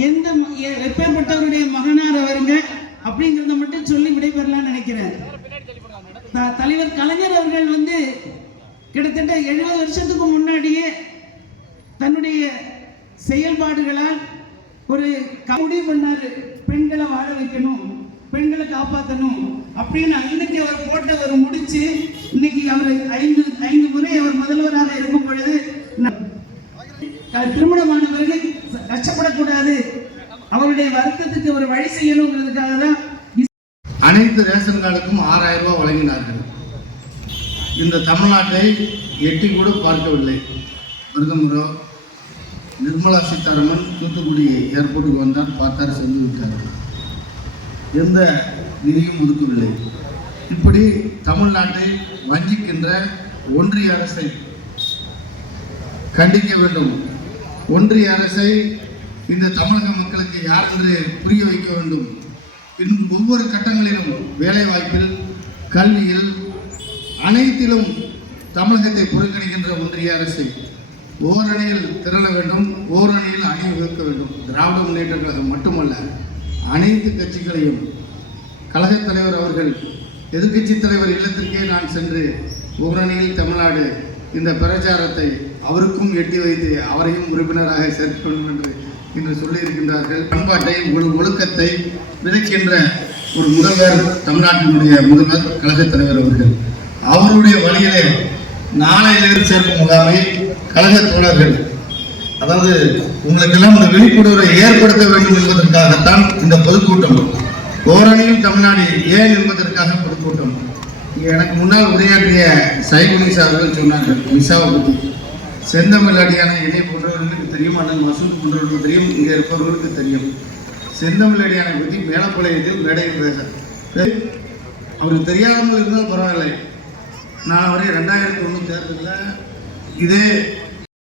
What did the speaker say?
எப்பேற்பட்டவருடைய மகனார் அவருங்க அப்படிங்கிறத மட்டும் சொல்லி விடைபெறலாம்னு நினைக்கிறேன். தலைவர் கலைஞர் அவர்கள் கிட்டத்தட்ட 70 வருஷத்துக்கு முன்னாடியே தன்னுடைய செயல்பாடுகளால் ஒரு முடிவு பண்ணாரு. பெண்களை வாழ வைக்கணும், பெண்களை காப்பாற்றணும் அப்படின்னு அன்னைக்கு அவர் போட்ட ஒரு முடிச்சு. இன்னைக்கு அவர் 5 முறை அவர் முதல்வராக இருக்கும் பொழுது திருமணமானவர்கள் கஷ்டப்படக்கூடாது, அவருடைய வருத்தத்துக்கு ஒரு வழி செய்யணுங்கிறதுக்காக தான் அனைத்து ரேஷன் கார்டுக்கும் 6000 ரூபாய் வழங்கினார்கள். இந்த தமிழ்நாட்டை எட்டி கூட பார்க்கவில்லை. வருகமுறை நிர்மலா சீதாராமன் தூத்துக்குடி ஏர்போர்ட்டுக்கு வந்தார், பார்த்தார், சென்று விட்டார். எந்த நிதியும் ஒதுக்கவில்லை. இப்படி தமிழ்நாட்டை வஞ்சிக்கின்ற ஒன்றிய அரசை கண்டிக்க வேண்டும். ஒன்றிய அரசை இந்த தமிழக மக்களுக்கு யார் என்று புரிய வைக்க வேண்டும். இன்னும் ஒவ்வொரு கட்டங்களிலும் வேலைவாய்ப்பில், கல்வியில், அனைத்திலும் தமிழகத்தை புறக்கணிக்கின்ற ஒன்றிய அரசை ஓரணியில் திரள வேண்டும், ஓரணியில் அணி வகுக்க வேண்டும். திராவிட முன்னேற்ற கழகம் மட்டுமல்ல, அனைத்து கட்சிகளையும் கழகத் தலைவர் அவர்கள் எதிர்க்கட்சி தலைவர் இல்லத்திற்கே நான் சென்று ஓரணியில் தமிழ்நாடு இந்த பிரச்சாரத்தை அவருக்கும் எட்டி வைத்து அவரையும் உறுப்பினராக சேர்க்க வேண்டும் என்று இன்று சொல்லியிருக்கின்றார்கள். பண்பாட்டை, ஒழுக்கத்தை விதைக்கின்ற ஒரு முதல்வர், தமிழ்நாட்டினுடைய முதல்வர் கழகத் தலைவர் அவர்கள். அவருடைய வழியிலே நாளையிலிருந்து சேர்க்கும் முகாமை கழக தோழர்கள், அதாவது உங்களுக்கெல்லாம் இந்த விழிப்புணர்வை ஏற்படுத்த வேண்டும் என்பதற்காகத்தான் இந்த பொதுக்கூட்டம். ஓரணியில் தமிழ்நாடு ஏன் என்பதற்காக பொதுக்கூட்டம். எனக்கு முன்னால் உரையாற்றிய சைகுனிசா அவர்கள் சொன்னார்கள் மிசாவை பற்றி. செந்தமிழ் அடியான என்னை போன்றவர்களுக்கு தெரியும், அண்ணன் மசூத் போன்றவர்களுக்கு தெரியும், இங்கே இருப்பவர்களுக்கு தெரியும். செந்தமிழ் அடியானை பற்றி மேலப்பாளையத்தில் மேடையில் பேச அவருக்கு தெரியாமல் இருந்தால் பரவாயில்லை. நான் அவரை 2001 தேர்தலில் இதே